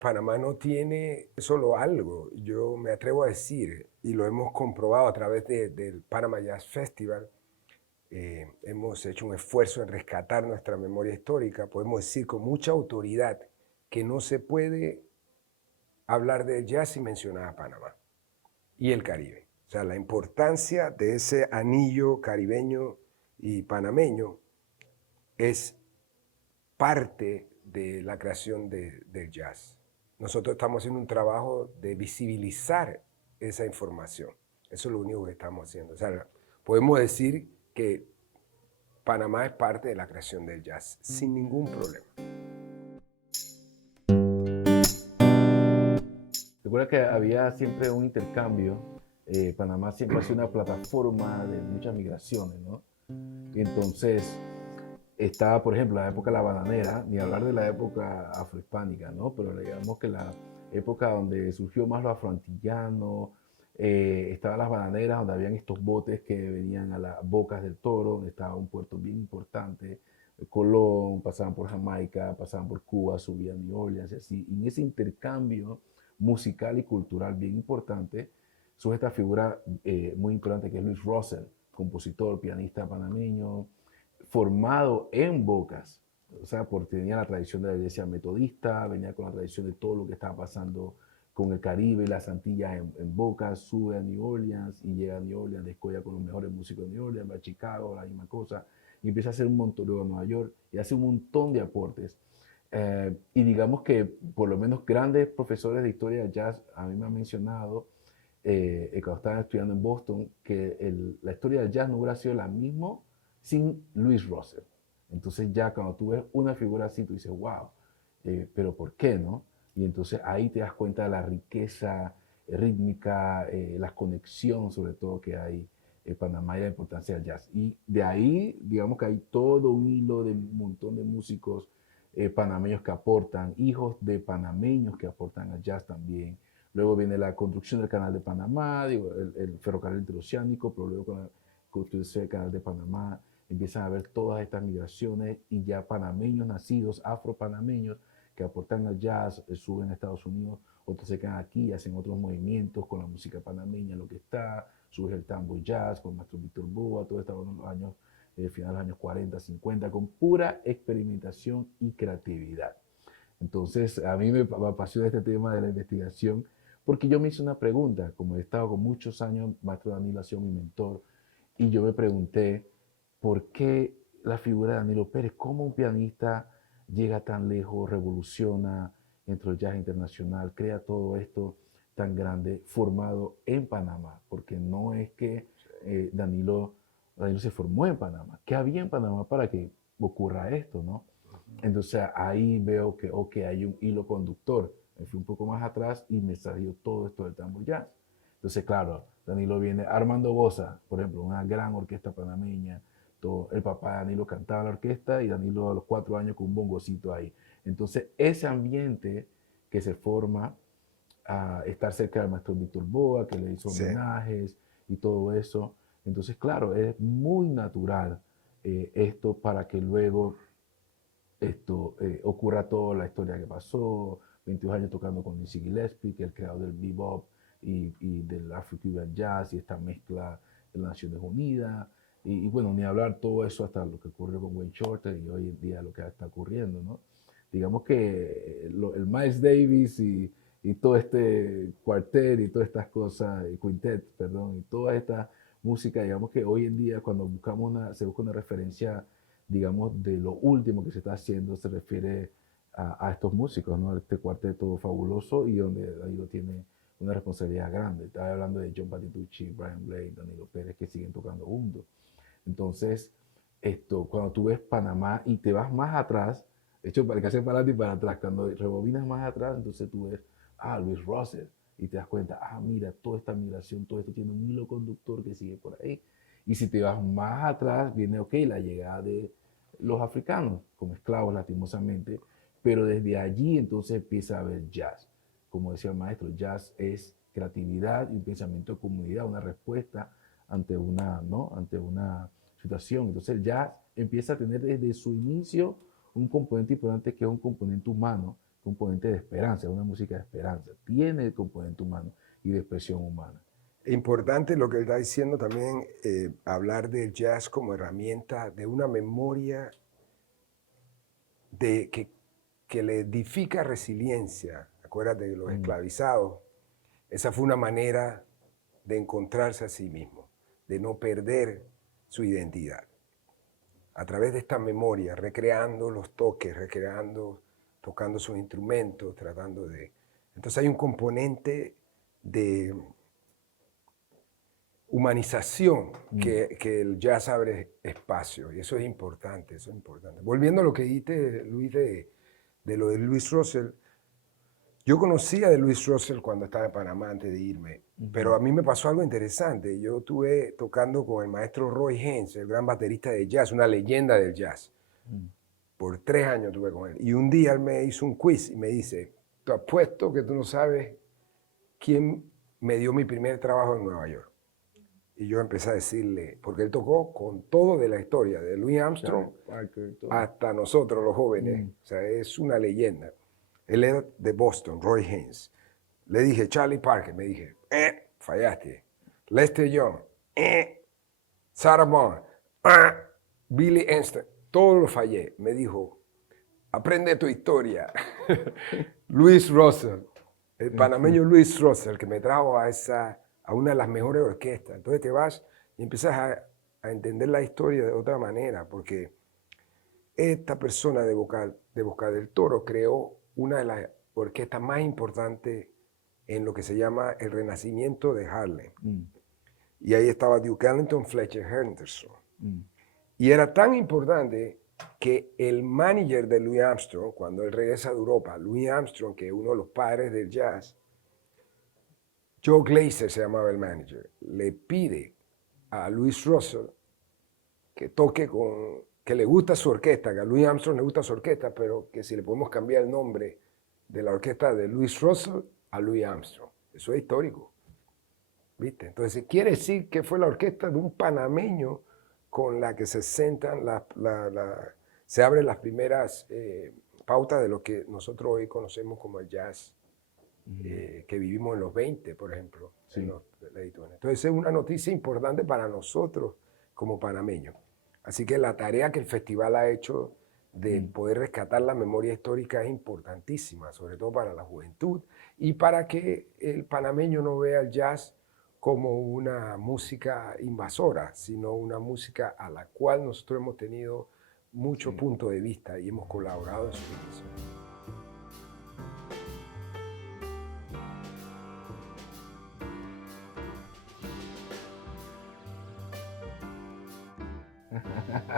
Panamá no tiene solo algo, yo me atrevo a decir, y lo hemos comprobado a través del Panama Jazz Festival. Hemos hecho un esfuerzo en rescatar nuestra memoria histórica. Podemos decir con mucha autoridad que no se puede hablar del jazz sin mencionar a Panamá y el Caribe. O sea, la importancia de ese anillo caribeño y panameño es parte de la creación del jazz. Nosotros estamos haciendo un trabajo de visibilizar esa información. Eso es lo único que estamos haciendo. O sea, podemos decir que Panamá es parte de la creación del jazz, sin ningún problema. Recuerda que había siempre un intercambio. Panamá siempre ha sido una plataforma de muchas migraciones, ¿no? Y entonces estaba, por ejemplo, la época de la bananera, ni hablar de la época afrohispánica, ¿no? Pero digamos que la época donde surgió más lo afroantillano, estaban las bananeras, donde habían estos botes que venían a las bocas del Toro, donde estaba un puerto bien importante, Colón, pasaban por Jamaica, pasaban por Cuba, subían a New Orleans, y así. Y en ese intercambio musical y cultural bien importante, surge esta figura muy importante que es Luis Russell, compositor, pianista panameño, formado en Bocas, o sea, porque tenía la tradición de la iglesia metodista, venía con la tradición de todo lo que estaba pasando con el Caribe y las Antillas en Bocas, sube a New Orleans y llega a New Orleans, descolla con los mejores músicos de New Orleans, va a Chicago, la misma cosa, y empieza a hacer un montón, luego a Nueva York, y hace un montón de aportes. Y digamos que por lo menos grandes profesores de historia de jazz a mí me han mencionado, cuando estaba estudiando en Boston, que la historia del jazz no hubiera sido la misma sin Louis Russell. Entonces ya cuando tú ves una figura así, tú dices, wow, pero ¿por qué no? Y entonces ahí te das cuenta de la riqueza rítmica, la conexión sobre todo que hay en Panamá y la importancia del jazz. Y de ahí, digamos que hay todo un hilo de un montón de músicos panameños que aportan, hijos de panameños que aportan al jazz también. Luego viene la construcción del canal de Panamá, digo, el ferrocarril interoceánico, pero luego con la construcción del canal de Panamá empiezan a haber todas estas migraciones y ya panameños nacidos, afropanameños, que aportan al jazz, suben a Estados Unidos, otros se quedan aquí, hacen otros movimientos con la música panameña, lo que está, surge el tambo y jazz con Maestro Víctor Boa, todo esto en los años, final de los años 40, 50, con pura experimentación y creatividad. Entonces, a mí me apasiona este tema de la investigación porque yo me hice una pregunta, como he estado con muchos años, Maestro Danilo ha sido mi mentor, y yo me pregunté, ¿por qué la figura de Danilo Pérez? ¿Cómo un pianista llega tan lejos, revoluciona dentro del jazz internacional, crea todo esto tan grande, formado en Panamá? Porque no es que Danilo se formó en Panamá. ¿Qué había en Panamá para que ocurra esto, no? Entonces ahí veo que, ok, hay un hilo conductor. Me fui un poco más atrás y me salió todo esto del tambor jazz. Entonces, claro, Danilo viene, Armando Boza, por ejemplo, una gran orquesta panameña. Todo, el papá de Danilo cantaba en la orquesta y Danilo a los 4 años con un bongocito ahí. Entonces, ese ambiente que se forma a estar cerca del maestro Víctor Boa, que le hizo Sí. homenajes y todo eso. Entonces, claro, es muy natural esto para que luego ocurra toda la historia que pasó, 22 años tocando con Dizzy Gillespie, que es el creador del bebop y del Afro-Cuban Jazz y esta mezcla de las Naciones Unidas. Y bueno, ni hablar todo eso hasta lo que ocurrió con Wayne Shorter y hoy en día lo que está ocurriendo, ¿no? Digamos que el Miles Davis y todo este cuartet y todas estas cosas, y quintet, perdón, y toda esta música, digamos que hoy en día cuando se busca una referencia digamos, de lo último que se está haciendo se refiere a estos músicos, ¿no? Este cuarteto fabuloso y donde Danilo tiene una responsabilidad grande. Estaba hablando de John Patitucci, Brian Blade, Danilo Pérez, que siguen tocando juntos. Entonces, cuando tú ves Panamá y te vas más atrás, de hecho, para que hacer para adelante y para atrás, cuando rebobinas más atrás, entonces tú ves, Luis Russell, y te das cuenta, mira, toda esta migración, todo esto tiene un hilo conductor que sigue por ahí. Y si te vas más atrás, viene, ok, la llegada de los africanos como esclavos lastimosamente, pero desde allí entonces empieza a haber jazz. Como decía el maestro, jazz es creatividad y un pensamiento de comunidad, una respuesta ante una, ¿no? ante una situación. Entonces el jazz empieza a tener desde su inicio un componente importante que es un componente humano, componente de esperanza, es una música de esperanza, tiene el componente humano y de expresión humana. Importante lo que él está diciendo también, hablar del jazz como herramienta de una memoria que le edifica resiliencia. Acuérdate de los esclavizados. Esa fue una manera de encontrarse a sí mismo, de no perder su identidad. A través de esta memoria, recreando los toques, tocando sus instrumentos, tratando de... Entonces hay un componente de humanización que el jazz abre espacio, y eso es importante, eso es importante. Volviendo a lo que dijiste, Luis, de lo de Louis Russell, yo conocía de Louis Russell cuando estaba en Panamá antes de irme, pero a mí me pasó algo interesante. Yo estuve tocando con el maestro Roy Haynes, el gran baterista de jazz, una leyenda del jazz. Por 3 años estuve con él. Y un día él me hizo un quiz y me dice, te apuesto que tú no sabes quién me dio mi primer trabajo en Nueva York. Y yo empecé a decirle, porque él tocó con todo de la historia, de Louis Armstrong hasta nosotros los jóvenes. O sea, es una leyenda. Él era de Boston, Roy Haynes. Le dije, Charlie Parker, me dije, fallaste. Lester Young, Sarah Vaughan, Billy Einstein, todos los fallé. Me dijo, aprende tu historia. Louis Russell, el panameño Louis Russell, que me trajo a una de las mejores orquestas. Entonces te vas y empiezas a entender la historia de otra manera, porque esta persona de Boca del Toro creó una de las orquestas más importantes en lo que se llama el Renacimiento de Harlem. Y ahí estaba Duke Ellington, Fletcher Henderson. Y era tan importante que el manager de Louis Armstrong, cuando él regresa de Europa, Louis Armstrong, que es uno de los padres del jazz, Joe Glaser se llamaba el manager, le pide a Louis Russell que toque que le gusta su orquesta, que a Louis Armstrong le gusta su orquesta, pero que si le podemos cambiar el nombre de la orquesta de Louis Russell a Louis Armstrong. Eso es histórico, ¿viste? Entonces quiere decir que fue la orquesta de un panameño con la que se sentan, se abren las primeras pautas de lo que nosotros hoy conocemos como el jazz. Que vivimos en los 20, por ejemplo. Sí. Entonces es una noticia importante para nosotros como panameños. Así que la tarea que el festival ha hecho de poder rescatar la memoria histórica es importantísima, sobre todo para la juventud y para que el panameño no vea el jazz como una música invasora, sino una música a la cual nosotros hemos tenido mucho punto de vista y hemos colaborado en su inicio.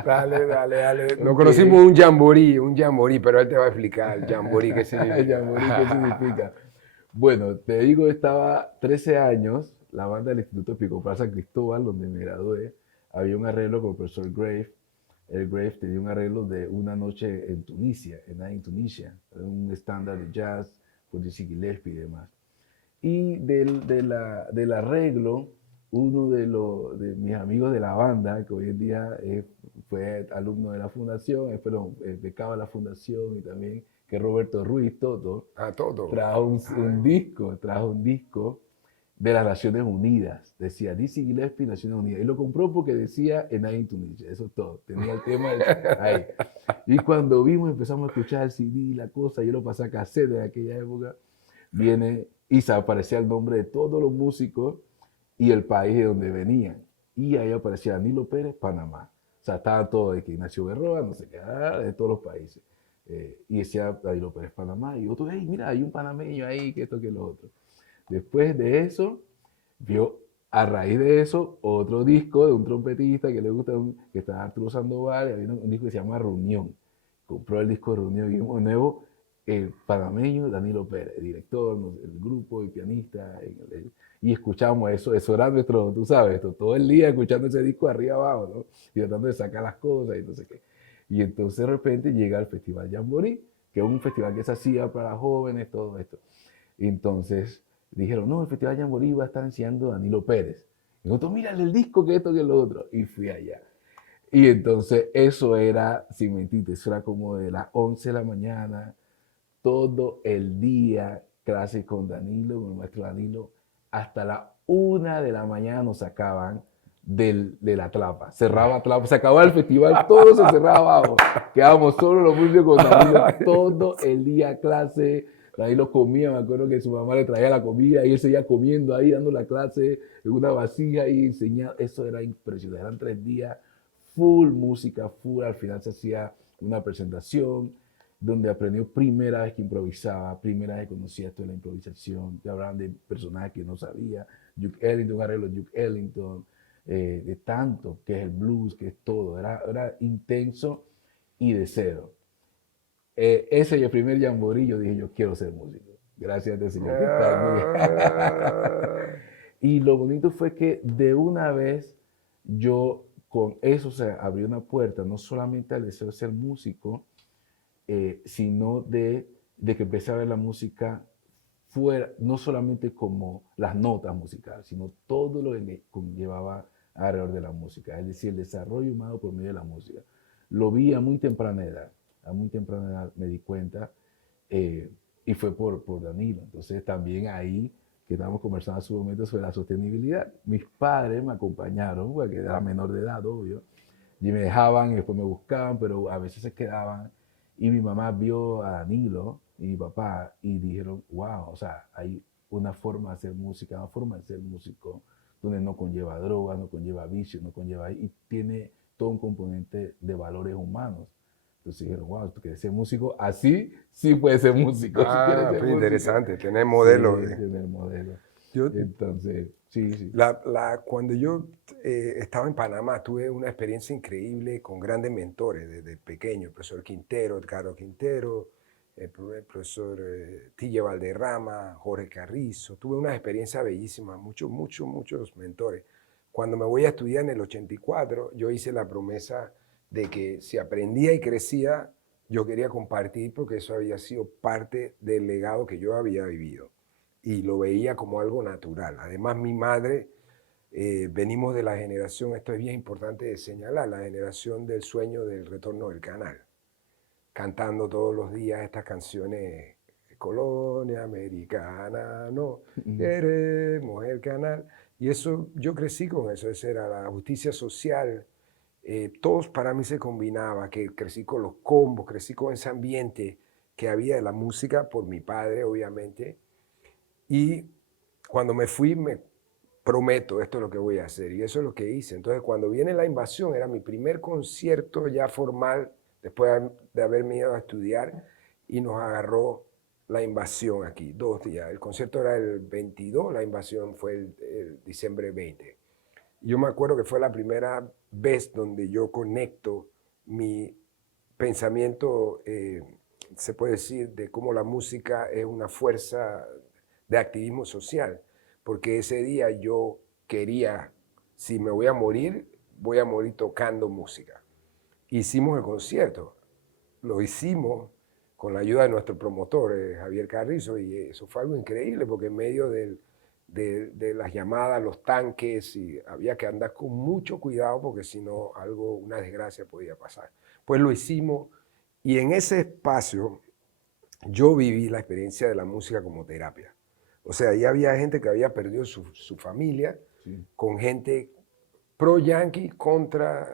Dale. Nos conocimos un jamboree, pero él te va a explicar el jamboree qué significa. El jamboree qué significa. Bueno, te digo, estaba 13 años, la banda del Instituto Episcopal San Cristóbal, donde me gradué, había un arreglo con el profesor Grave. El Grave tenía un arreglo de Una noche en Tunisia, en Tunisia, un estándar de jazz con Dizzy Gillespie y demás. Y del arreglo, uno de mis amigos de la banda, que hoy en día fue alumno de la fundación, becaba la fundación y también, que es Roberto Ruiz, Toto, trajo un disco de las Naciones Unidas. Decía Dizzy Gillespie, Naciones Unidas. Y lo compró porque decía en Tunisia, eso es todo. Tenía el tema ahí. Y cuando empezamos a escuchar el CD y la cosa, yo lo pasé a cassette de aquella época, viene y se aparecía el nombre de todos los músicos y el país de donde venían. Y ahí aparecía Danilo Pérez, Panamá. O sea, estaba todo de que Ignacio Berroa, no sé qué, de todos los países. Y decía Danilo Pérez, Panamá. Y otro, hey, mira, hay un panameño ahí, que esto, que lo otro. Después de eso, vio a raíz de eso otro disco de un trompetista que le gusta, que está Arturo Sandoval, y había un disco que se llama Reunión. Compró el disco de Reunión y de nuevo el panameño Danilo Pérez, director del grupo y pianista. Y escuchamos eso era nuestro, tú sabes, todo el día escuchando ese disco arriba abajo, ¿no? Y tratando de sacar las cosas y no sé qué. Y entonces de repente llega el Festival Jamboree, que es un festival que se hacía para jóvenes, todo esto. Y entonces dijeron, no, el Festival Jamboree va a estar enseñando Danilo Pérez. Y nosotros, mírale el disco, que esto, que lo otro. Y fui allá. Y entonces eso era, sin mentirte, eso era como de las 11 de la mañana todo el día clases con Danilo, con el maestro Danilo, hasta la 1 de la mañana nos sacaban de la Tlapa. Cerraba Tlapa, se acababa el festival, todo se cerraba abajo. Quedábamos solo los músicos con Danilo todo el día clase. Danilo comía, me acuerdo que su mamá le traía la comida y él seguía comiendo ahí, dando la clase en una vasija y enseñando. Eso era impresionante. Eran 3 días full música, full. Al final se hacía una presentación donde aprendió primera vez que improvisaba, primera vez que conocía esto de la improvisación, que hablaban de personajes que no sabía, Duke Ellington, arreglo de Duke Ellington, de tanto que es el blues, que es todo, era intenso y de cero. Ese es el primer jamboree, yo dije, yo quiero ser músico. Gracias a este señor que está Ah, Y lo bonito fue que de una vez yo con eso se abrió una puerta, no solamente al deseo de ser músico, sino de que empecé a ver la música fuera, no solamente como las notas musicales, sino todo lo que conllevaba alrededor de la música, es decir, el desarrollo humano por medio de la música. Lo vi a muy temprana edad me di cuenta, eh, y fue por Danilo. Entonces también ahí que estábamos conversando en su momento sobre la sostenibilidad. Mis padres me acompañaron, porque era menor de edad, obvio, y me dejaban y después me buscaban, pero a veces se quedaban. Y mi mamá vio a Danilo y mi papá y dijeron, wow, o sea, hay una forma de hacer música, una forma de ser músico donde no conlleva drogas, no conlleva vicios, no conlleva, y tiene todo un componente de valores humanos. Entonces dijeron, wow, tú quieres ser músico, así sí puedes ser músico, si quieres ser pues músico. interesante, tener Sí, modelos. tener modelo. Yo, Entonces, sí, sí. cuando yo estaba en Panamá, tuve una experiencia increíble con grandes mentores desde pequeño, el profesor Quintero, Edgardo Quintero, el profesor Tille Valderrama, Jorge Carrizo. Tuve una experiencia bellísima, muchos mentores. Cuando me voy a estudiar en el 84, yo hice la promesa de que si aprendía y crecía, yo quería compartir porque eso había sido parte del legado que yo había vivido y lo veía como algo natural. Además, mi madre, venimos de la generación, esto es bien importante de señalar, la generación del sueño del retorno del canal, cantando todos los días estas canciones, Colonia Americana, no, queremos el canal. Y eso, yo crecí con eso, esa era la justicia social. Todos para mí se combinaba, que crecí con los combos, crecí con ese ambiente que había de la música por mi padre, obviamente, y cuando me fui, me prometo, esto es lo que voy a hacer. Y eso es lo que hice. Entonces, cuando viene la invasión, era mi primer concierto ya formal, después de haberme ido a estudiar, y nos agarró la invasión aquí, 2 días. El concierto era el 22, la invasión fue el diciembre 20. Yo me acuerdo que fue la primera vez donde yo conecto mi pensamiento, se puede decir, de cómo la música es una fuerza de activismo social, porque ese día yo quería, si me voy a morir tocando música. Hicimos el concierto, lo hicimos con la ayuda de nuestro promotor, Javier Carrizo, y eso fue algo increíble, porque en medio de las llamadas, los tanques, y había que andar con mucho cuidado, porque si no, una desgracia podía pasar. Pues lo hicimos, y en ese espacio yo viví la experiencia de la música como terapia. O sea, ya había gente que había perdido su familia, Sí. con gente pro-yankee contra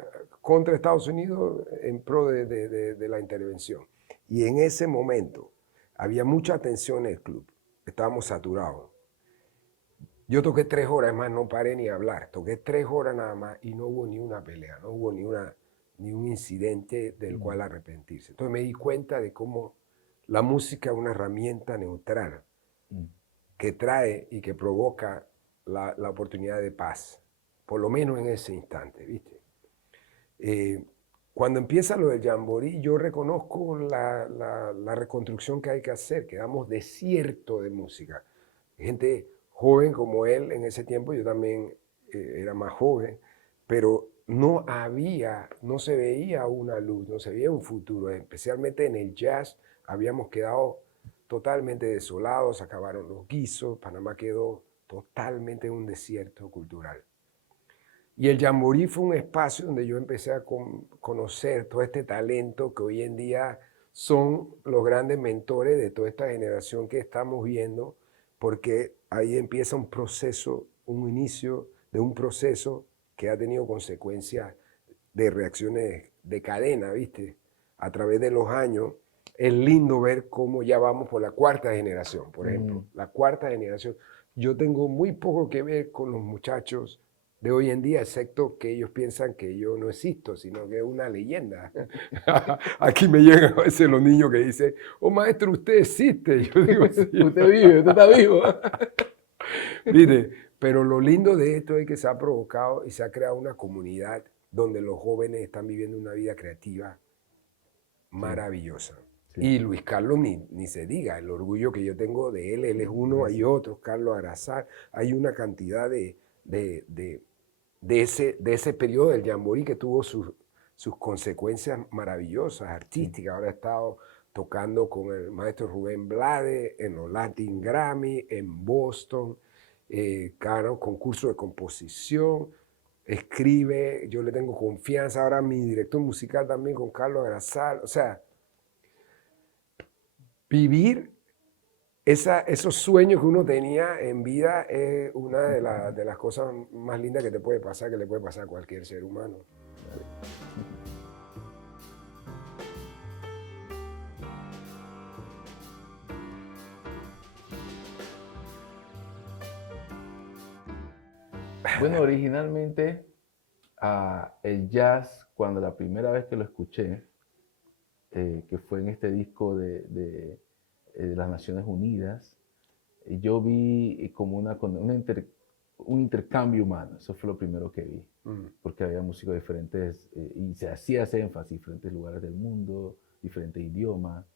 Estados Unidos en pro de la intervención. Y en ese momento había mucha tensión en el club. Estábamos saturados. Yo toqué 3 horas, es más, no paré ni a hablar. Toqué 3 horas nada más y no hubo ni una pelea, no hubo ni un incidente del cual arrepentirse. Entonces me di cuenta de cómo la música es una herramienta neutral que trae y que provoca la oportunidad de paz, por lo menos en ese instante, ¿viste? Cuando empieza lo del jamboree, yo reconozco la reconstrucción que hay que hacer, quedamos desierto de música. Gente joven como él en ese tiempo, yo también era más joven, pero no se veía una luz, no se veía un futuro, especialmente en el jazz habíamos quedado totalmente desolados, acabaron los guisos, Panamá quedó totalmente en un desierto cultural. Y el Jamboree fue un espacio donde yo empecé a conocer todo este talento que hoy en día son los grandes mentores de toda esta generación que estamos viendo, porque ahí empieza un proceso, un inicio de un proceso que ha tenido consecuencias de reacciones de cadena, ¿viste? A través de los años. Es lindo ver cómo ya vamos por la cuarta generación, por ejemplo. La cuarta generación. Yo tengo muy poco que ver con los muchachos de hoy en día, excepto que ellos piensan que yo no existo, sino que es una leyenda. Aquí me llegan a veces los niños que dicen, oh maestro, usted existe. Yo digo, sí. Usted vive, usted está vivo. Mire, pero lo lindo de esto es que se ha provocado y se ha creado una comunidad donde los jóvenes están viviendo una vida creativa maravillosa. Sí. Y Luis Carlos ni se diga, el orgullo que yo tengo de él es uno, hay otros, Carlos Arazar, hay una cantidad de ese periodo del Jamboree que tuvo sus consecuencias maravillosas, artísticas. Ahora ha estado tocando con el maestro Rubén Blades en los Latin Grammy, en Boston, ganó concurso de composición, escribe, yo le tengo confianza. Ahora mi director musical también con Carlos Arazal. O sea, vivir esos sueños que uno tenía en vida es una de las cosas más lindas que te puede pasar, que le puede pasar a cualquier ser humano. Bueno, originalmente el jazz, cuando la primera vez que lo escuché, que fue en este disco de las Naciones Unidas, yo vi como un intercambio humano. Eso fue lo primero que vi, porque había músicos diferentes y se hacía ese énfasis, diferentes lugares del mundo, diferentes idiomas,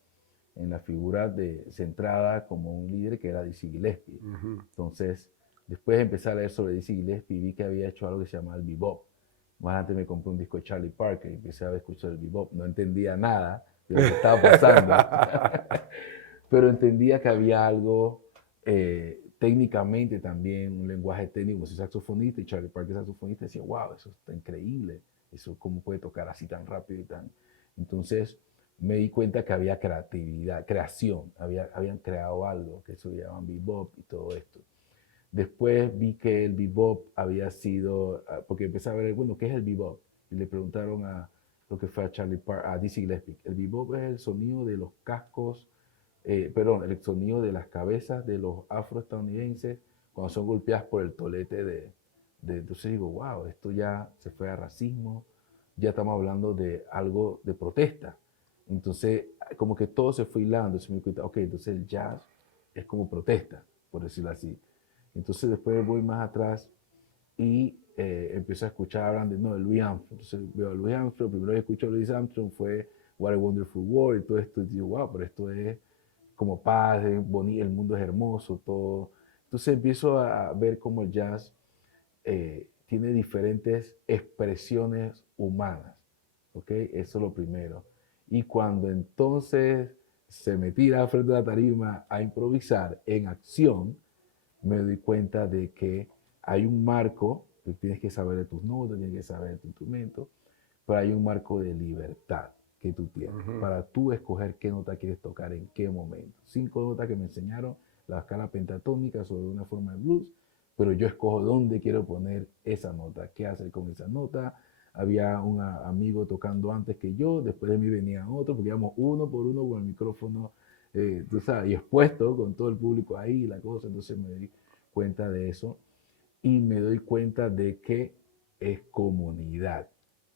en la figura centrada como un líder que era Dizzy Gillespie. Entonces, después de empezar a leer sobre Dizzy Gillespie, vi que había hecho algo que se llama el bebop. Más antes me compré un disco de Charlie Parker y empecé a escuchar el bebop. No entendía nada de lo que estaba pasando, pero entendía que había algo técnicamente también, un lenguaje técnico. Soy saxofonista y Charlie Parker es saxofonista, y decía, wow, eso está increíble, eso cómo puede tocar así tan rápido y tan... Entonces me di cuenta que había creatividad, creación, habían creado algo, que eso le llaman bebop y todo esto. Después vi que el bebop había sido, porque empecé a ver, bueno, ¿qué es el bebop? Y le preguntaron a lo que fue a Dizzy Gillespie. El bebop es el sonido de los cascos, perdón, el sonido de las cabezas de los afroestadounidenses cuando son golpeadas por el tolete entonces digo, wow, esto ya se fue a racismo, ya estamos hablando de algo de protesta. Entonces, como que todo se fue hilando, se me di cuenta, ok, entonces el jazz es como protesta, por decirlo así. Entonces después voy más atrás y empiezo a escuchar, hablan de Louis Armstrong. Entonces veo a Louis Armstrong, primero que escucho a Louis Armstrong fue What a Wonderful World y todo esto, y digo, wow, pero esto es como paz, es bonito, el mundo es hermoso, todo. Entonces empiezo a ver cómo el jazz tiene diferentes expresiones humanas, ¿ok? Eso es lo primero. Y cuando entonces se me tira frente a la tarima a improvisar en acción, me doy cuenta de que hay un marco, que tienes que saber de tus notas, tienes que saber de tu instrumento, pero hay un marco de libertad que tú tienes para tú escoger qué nota quieres tocar en qué momento. 5 notas que me enseñaron la escala pentatónica sobre una forma de blues, pero yo escojo dónde quiero poner esa nota, qué hacer con esa nota. Había un amigo tocando antes que yo, después de mí venía otro, porque íbamos uno por uno con el micrófono, tú sabes, y expuesto con todo el público ahí, la cosa. Entonces me di cuenta de eso y me doy cuenta de que es comunidad,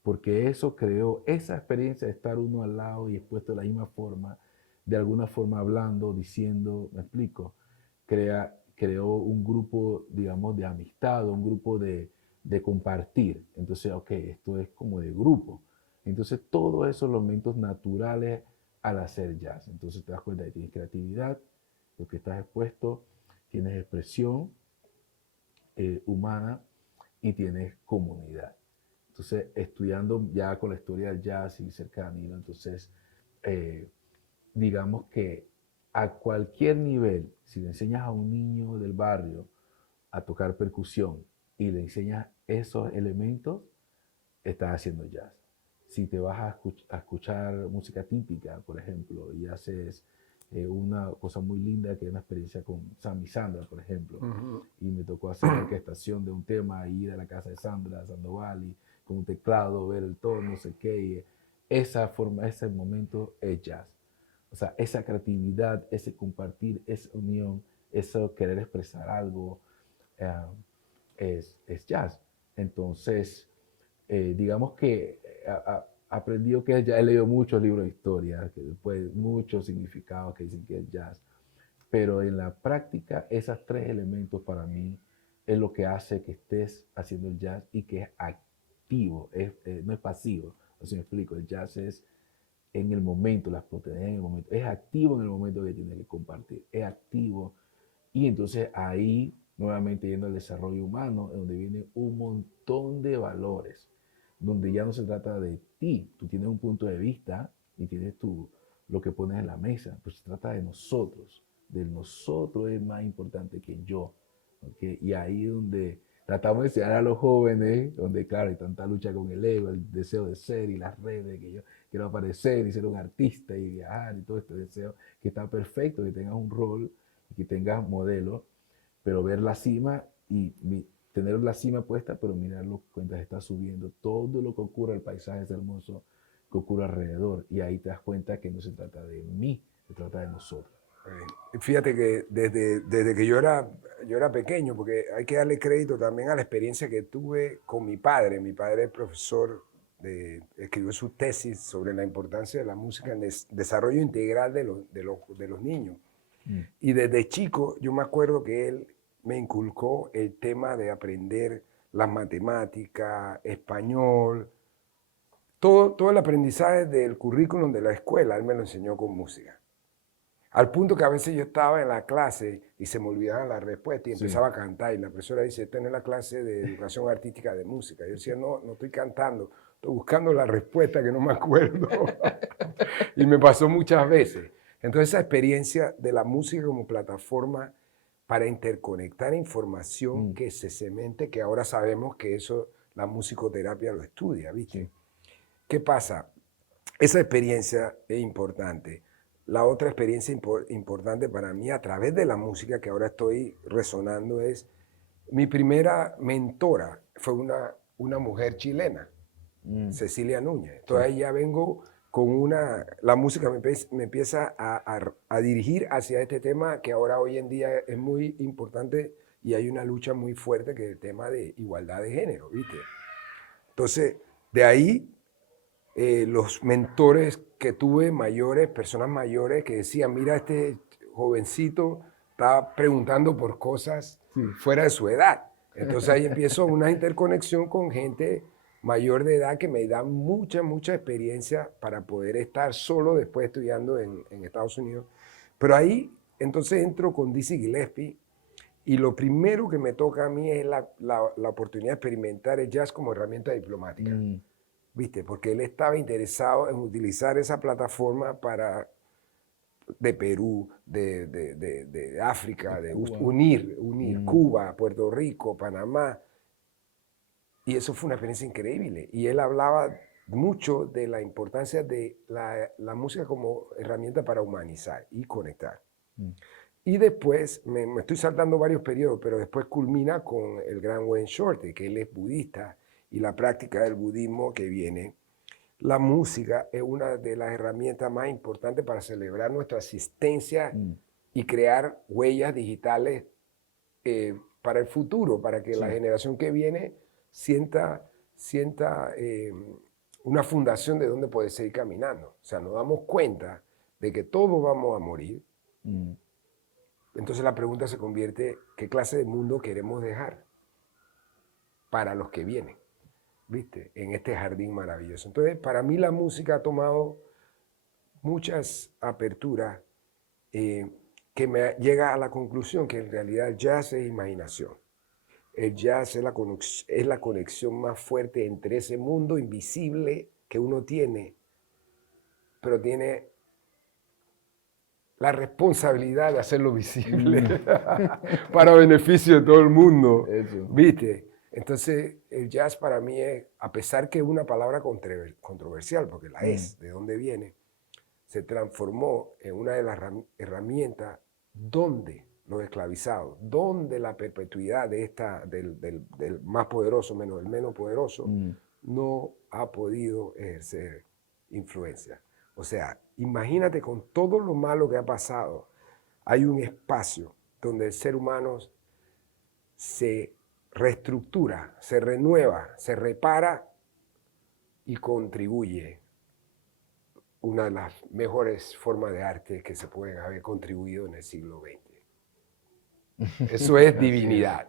porque eso creó esa experiencia de estar uno al lado y expuesto de la misma forma, de alguna forma hablando, diciendo, me explico, creó un grupo, digamos, de amistad, un grupo de compartir. Entonces, ok, esto es como de grupo. Entonces, todos esos elementos naturales al hacer jazz. Entonces, te das cuenta de que tienes creatividad, lo que estás expuesto, tienes expresión humana y tienes comunidad. Entonces, estudiando ya con la historia del jazz y cerca de Danilo, entonces, digamos que a cualquier nivel, si le enseñas a un niño del barrio a tocar percusión y le enseñas esos elementos, estás haciendo jazz. si te vas a escuchar música típica, por ejemplo, y haces una cosa muy linda que es una experiencia con Sam y Sandra, por ejemplo. Y me tocó hacer la orquestación de un tema, ir a la casa de Sandra Sandoval y con un teclado, ver el tono, no sé qué. Y esa forma, ese momento es jazz. O sea, esa creatividad, ese compartir, esa unión, eso querer expresar algo, eh, es jazz. Entonces, digamos que aprendido que ya he leído muchos libros de historia, que después muchos significados que dicen que es jazz, pero en la práctica esos tres elementos para mí es lo que hace que estés haciendo el jazz y que es activo, no es pasivo. Así me explico, el jazz es en el momento, la espontaneidad en el momento, es activo en el momento que tiene que compartir, es activo. Y entonces ahí, nuevamente yendo al desarrollo humano, es donde viene un montón de valores, donde ya no se trata de ti, tú tienes un punto de vista y tienes lo que pones en la mesa, pero se trata de nosotros, del nosotros es más importante que yo. ¿Okay? Y ahí es donde tratamos de enseñar a los jóvenes, donde claro, hay tanta lucha con el ego, el deseo de ser y las redes, que yo quiero aparecer y ser un artista y viajar y todo este deseo, que está perfecto, que tengas un rol, que tengas modelo, pero ver la cima y tener la cima puesta, pero mirarlo cuenta que está subiendo, todo lo que ocurre, el paisaje es hermoso que ocurre alrededor, y ahí te das cuenta que no se trata de mí, se trata de nosotros. Fíjate que desde que yo era pequeño, porque hay que darle crédito también a la experiencia que tuve con mi padre. Mi padre es profesor, escribió su tesis sobre la importancia de la música en el desarrollo integral de los niños. Y desde chico yo me acuerdo que él me inculcó el tema de aprender las matemáticas, español, todo el aprendizaje del currículum de la escuela, él me lo enseñó con música. Al punto que a veces yo estaba en la clase y se me olvidaban las respuestas y empezaba a cantar. Y la profesora dice, esta no es la clase de educación artística de música. Yo decía, no estoy cantando, estoy buscando la respuesta que no me acuerdo. Y me pasó muchas veces. Entonces esa experiencia de la música como plataforma para interconectar información que se cemente, que ahora sabemos que eso la musicoterapia lo estudia, ¿viste? ¿Qué pasa? Esa experiencia es importante. La otra experiencia importante para mí a través de la música que ahora estoy resonando es mi primera mentora fue una mujer chilena, Cecilia Núñez. Entonces ahí ya vengo con la música me empieza a dirigir hacia este tema que ahora hoy en día es muy importante y hay una lucha muy fuerte que es el tema de igualdad de género, ¿viste? Entonces, de ahí los mentores que tuve mayores, personas mayores que decían, mira, este jovencito está preguntando por cosas fuera de su edad. Entonces ahí empiezo una interconexión con gente mayor de edad que me da mucha experiencia para poder estar solo después estudiando en Estados Unidos. Pero ahí entonces entro con Dizzy Gillespie y lo primero que me toca a mí es la oportunidad de experimentar el jazz como herramienta diplomática. ¿Viste? Porque él estaba interesado en utilizar esa plataforma de Perú, de África, de unir Cuba, Puerto Rico, Panamá. Y eso fue una experiencia increíble. Y él hablaba mucho de la importancia de la música como herramienta para humanizar y conectar. Y después, me estoy saltando varios periodos, pero después culmina con el gran Wayne Shorter, que él es budista, y la práctica del budismo que viene. La música es una de las herramientas más importantes para celebrar nuestra existencia y crear huellas digitales para el futuro, para que la generación que viene sienta una fundación de dónde puede seguir caminando. O sea, nos damos cuenta de que todos vamos a morir. Entonces la pregunta se convierte, ¿qué clase de mundo queremos dejar para los que vienen? ¿Viste? En este jardín maravilloso. Entonces, para mí la música ha tomado muchas aperturas que me llega a la conclusión que en realidad el jazz es imaginación. El jazz es la conexión más fuerte entre ese mundo invisible que uno tiene, pero tiene la responsabilidad de hacerlo visible para beneficio de todo el mundo. ¿Viste? Entonces, el jazz para mí es, a pesar que es una palabra controversial, porque la es, de dónde viene, se transformó en una de las herramientas donde los esclavizados, donde la perpetuidad de del más poderoso menos el menos poderoso, no ha podido ejercer influencia. O sea, imagínate con todo lo malo que ha pasado, hay un espacio donde el ser humano se reestructura, se renueva, se repara y contribuye. Una de las mejores formas de arte que se pueden haber contribuido en el siglo XX. Eso es divinidad.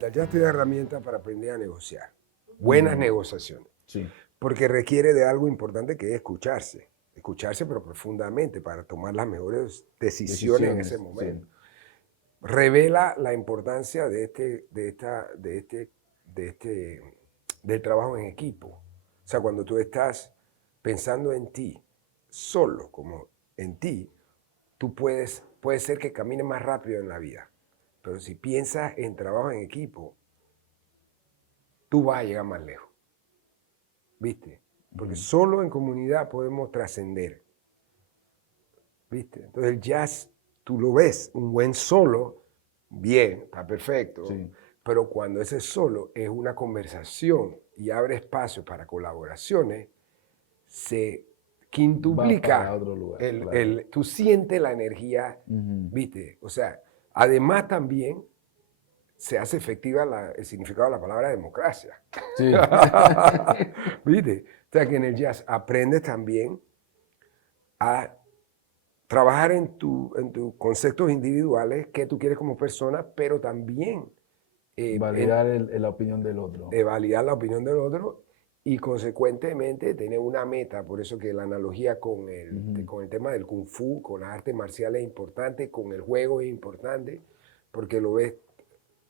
El jazz te da herramientas para aprender a negociar. Buenas negociaciones. Sí. Porque requiere de algo importante que es escucharse. Escucharse, pero profundamente, para tomar las mejores decisiones en ese momento. Sí. Revela la importancia del trabajo en equipo. O sea, cuando tú estás pensando en ti, solo como en ti, tú puede ser que camines más rápido en la vida. Pero si piensas en trabajo en equipo, tú vas a llegar más lejos. ¿Viste? Porque solo en comunidad podemos trascender. ¿Viste? Entonces el jazz, tú lo ves, un buen solo, bien, está perfecto. Sí. Pero cuando ese solo es una conversación y abre espacio para colaboraciones, se quintuplica. Otro lugar, tú sientes la energía, ¿viste? O sea, además también se hace efectiva el significado de la palabra democracia. Sí. ¿Viste? O sea, que en el jazz aprendes también a trabajar en tus conceptos individuales que tú quieres como persona, pero también validar la opinión del otro. Validar la opinión del otro y consecuentemente tener una meta. Por eso que la analogía con el tema del kung fu, con las artes marciales es importante, con el juego es importante, porque lo ves.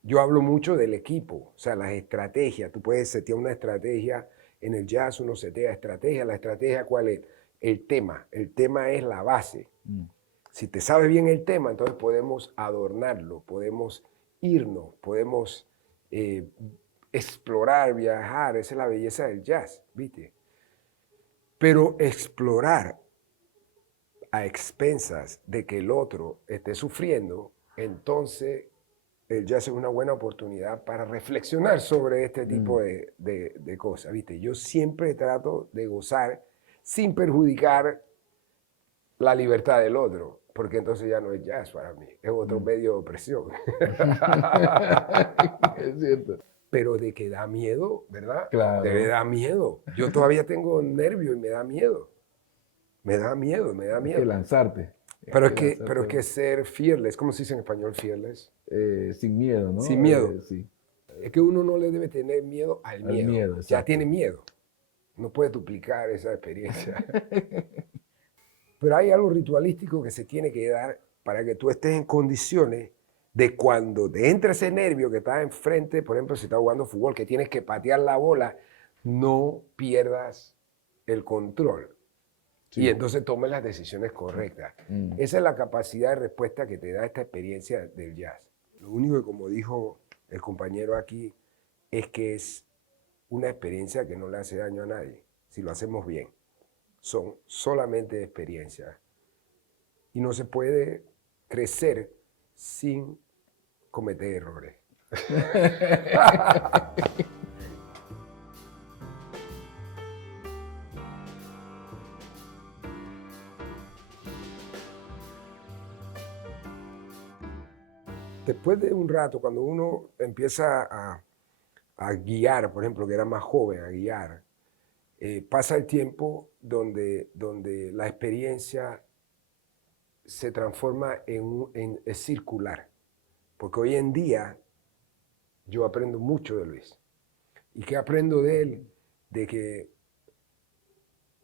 Yo hablo mucho del equipo, o sea, las estrategias. Tú puedes setear una estrategia. En el jazz uno setea estrategia. ¿La estrategia cuál es? El tema. El tema es la base. Si te sabe bien el tema, entonces podemos adornarlo, podemos irnos, podemos explorar, viajar. Esa es la belleza del jazz, ¿viste? Pero explorar a expensas de que el otro esté sufriendo, entonces el jazz es una buena oportunidad para reflexionar sobre este tipo de cosas, ¿viste? Yo siempre trato de gozar sin perjudicar la libertad del otro, porque entonces ya no es jazz para mí, es otro medio de opresión. Es cierto. Pero de que da miedo, ¿verdad? Claro. Debe dar miedo. Yo todavía tengo nervios y me da miedo. Me da miedo. Hay que lanzarte. Pero es que ser fearless, ¿cómo se dice en español fearless? Sin miedo, ¿no? Sin miedo. Sí. Es que uno no le debe tener miedo al miedo. Ya tiene miedo. No puede duplicar esa experiencia. Pero hay algo ritualístico que se tiene que dar para que tú estés en condiciones de cuando te entra ese nervio que está enfrente, por ejemplo, si estás jugando fútbol, que tienes que patear la bola, no pierdas el control. Sí. Y entonces tomes las decisiones correctas. Esa es la capacidad de respuesta que te da esta experiencia del jazz. Lo único que, como dijo el compañero aquí, es que es una experiencia que no le hace daño a nadie, si lo hacemos bien. Son solamente experiencias. Y no se puede crecer sin cometer errores. Después de un rato, cuando uno empieza a guiar, por ejemplo, que era más joven, a guiar, pasa el tiempo donde la experiencia se transforma es circular. Porque hoy en día yo aprendo mucho de Luis. ¿Y qué aprendo de él? De que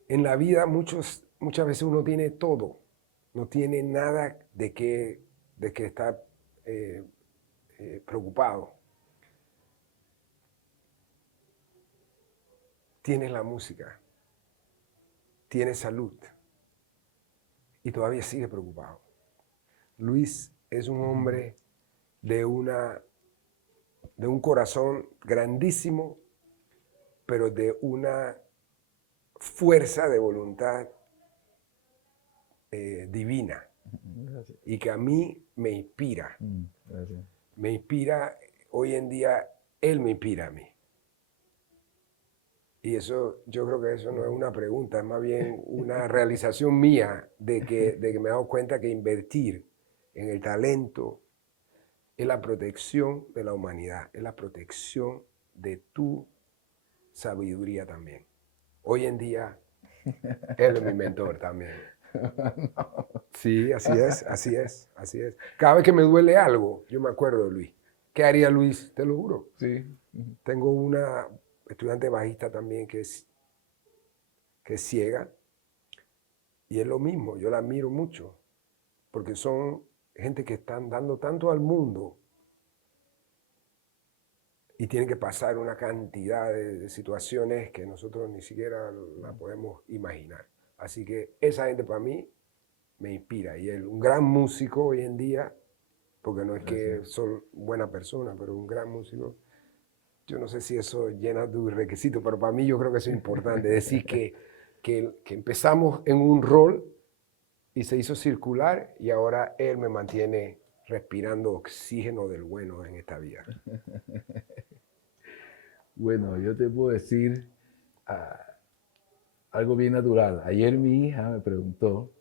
en la vida muchas veces uno tiene todo, no tiene nada de qué estar preocupado. Tienes la música. tiene salud y todavía sigue preocupado. Luis es un hombre de un corazón grandísimo, pero de una fuerza de voluntad divina. Gracias. Y que a mí me inspira. Gracias. Me inspira, hoy en día, él me inspira a mí. Y eso, yo creo que eso no es una pregunta, es más bien una realización mía de que me he dado cuenta que invertir en el talento es la protección de la humanidad, es la protección de tu sabiduría también. Hoy en día, él es mi mentor también. No. Sí, así es, así es, así es. Cada vez que me duele algo, yo me acuerdo de Luis. ¿Qué haría Luis? Te lo juro. Sí. Tengo una estudiante bajista también que es ciega y es lo mismo, yo la admiro mucho porque son gente que están dando tanto al mundo y tienen que pasar una cantidad de situaciones que nosotros ni siquiera la podemos imaginar. Así que esa gente para mí me inspira y él, un gran músico hoy en día, porque no es que soy buena persona, pero un gran músico. Yo no sé si eso llena tu requisito, pero para mí yo creo que eso es importante, decir que empezamos en un rol y se hizo circular y ahora él me mantiene respirando oxígeno del bueno en esta vida. Bueno, yo te puedo decir algo bien natural. Ayer mi hija me preguntó,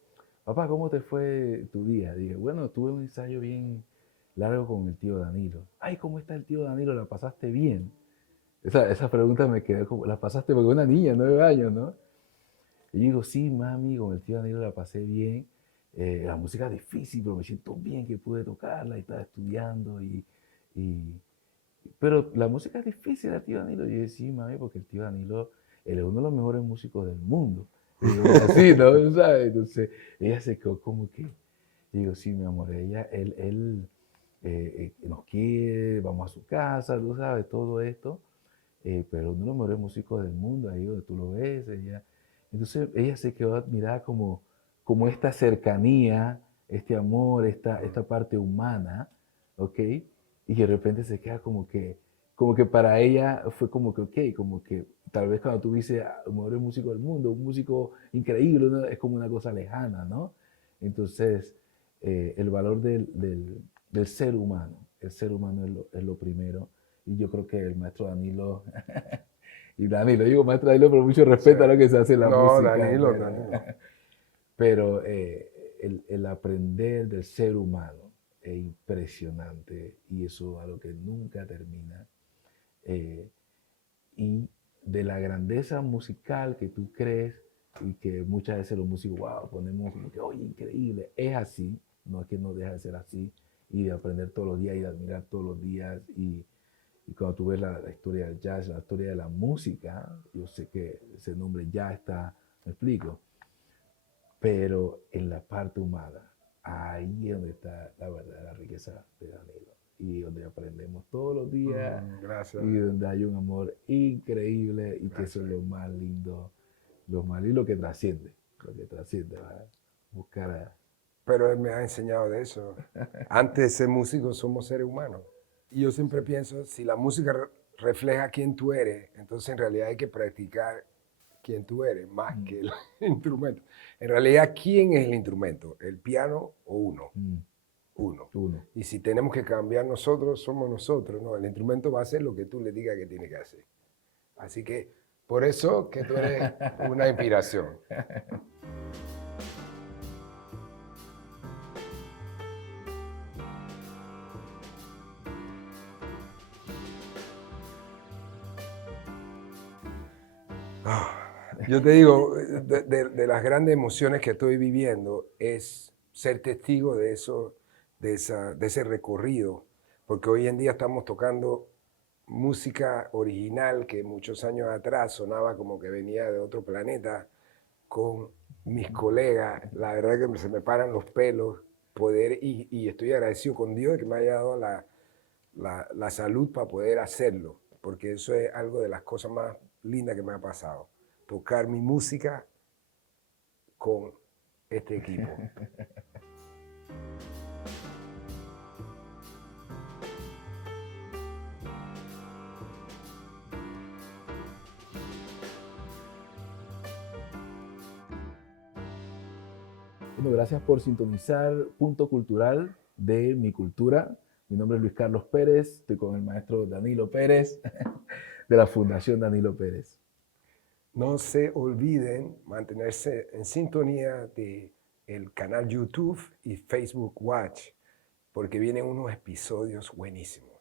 papá, ¿cómo te fue tu día? Dije, bueno, tuve un ensayo bien largo con el tío Danilo. Ay, ¿cómo está el tío Danilo? ¿La pasaste bien? Esa pregunta me quedó como, ¿la pasaste? Porque una niña, 9 años, ¿no? Y yo digo, sí, mami, con el tío Danilo la pasé bien. La música es difícil, pero me siento bien que pude tocarla y estaba estudiando. Y- Pero la música es difícil, el tío Danilo. Y yo decía, sí, mami, porque el tío Danilo, él es uno de los mejores músicos del mundo. Y yo, así, ¿no? ¿Sabes? Entonces, ella se quedó como que, y digo, sí, mi amor, él nos quiere, vamos a su casa, tú sabes, todo esto. Pero uno de los mejores músicos del mundo, ahí donde tú lo ves, ella. Entonces, ella se quedó admirada como esta cercanía, este amor, esta parte humana, ¿ok? Y de repente se queda como que para ella fue como que, ok, como que tal vez cuando tú dices, el mejor músico del mundo, un músico increíble, ¿no? Es como una cosa lejana, ¿no? Entonces, el valor del ser humano, el ser humano es lo primero. Y yo creo que el maestro Danilo, y Danilo, digo maestro Danilo, pero mucho respeto a lo que se hace en la No, música, Danilo, Danilo. pero el aprender del ser humano es impresionante y eso es algo que nunca termina. Eh, y de la grandeza musical que tú crees y que muchas veces los músicos, wow, ponemos como que, oye, increíble, es así, no es que no deja de ser así, y de aprender todos los días y de admirar todos los días. Y cuando tú ves la historia del jazz, la historia de la música, yo sé que ese nombre ya está, me explico, pero en la parte humana, ahí es donde está la verdadera riqueza de Danilo. Y donde aprendemos todos los días Gracias. y donde hay un amor increíble y que eso Gracias. es lo más lindo que trasciende, ¿verdad? Buscar a... Pero él me ha enseñado de eso. Antes de ser músico somos seres humanos. Y yo siempre pienso, si la música refleja quién tú eres, entonces en realidad hay que practicar quién tú eres más que el instrumento. En realidad, ¿quién es el instrumento? ¿El piano o uno? Uno. Uno. Y si tenemos que cambiar nosotros, somos nosotros, ¿no? El instrumento va a hacer lo que tú le digas que tiene que hacer. Así que por eso que tú eres una inspiración. Yo te digo, de las grandes emociones que estoy viviendo es ser testigo de eso, de ese recorrido, porque hoy en día estamos tocando música original que muchos años atrás sonaba como que venía de otro planeta con mis colegas. La verdad que se me paran los pelos poder, y estoy agradecido con Dios de que me haya dado la salud para poder hacerlo, porque eso es algo de las cosas más lindas que me ha pasado. Tocar mi música con este equipo. Bueno, gracias por sintonizar Punto Cultural de Mi Cultura. Mi nombre es Luis Carlos Pérez, estoy con el maestro Danilo Pérez de la Fundación Danilo Pérez. No se olviden mantenerse en sintonía de el canal YouTube y Facebook Watch, porque vienen unos episodios buenísimos.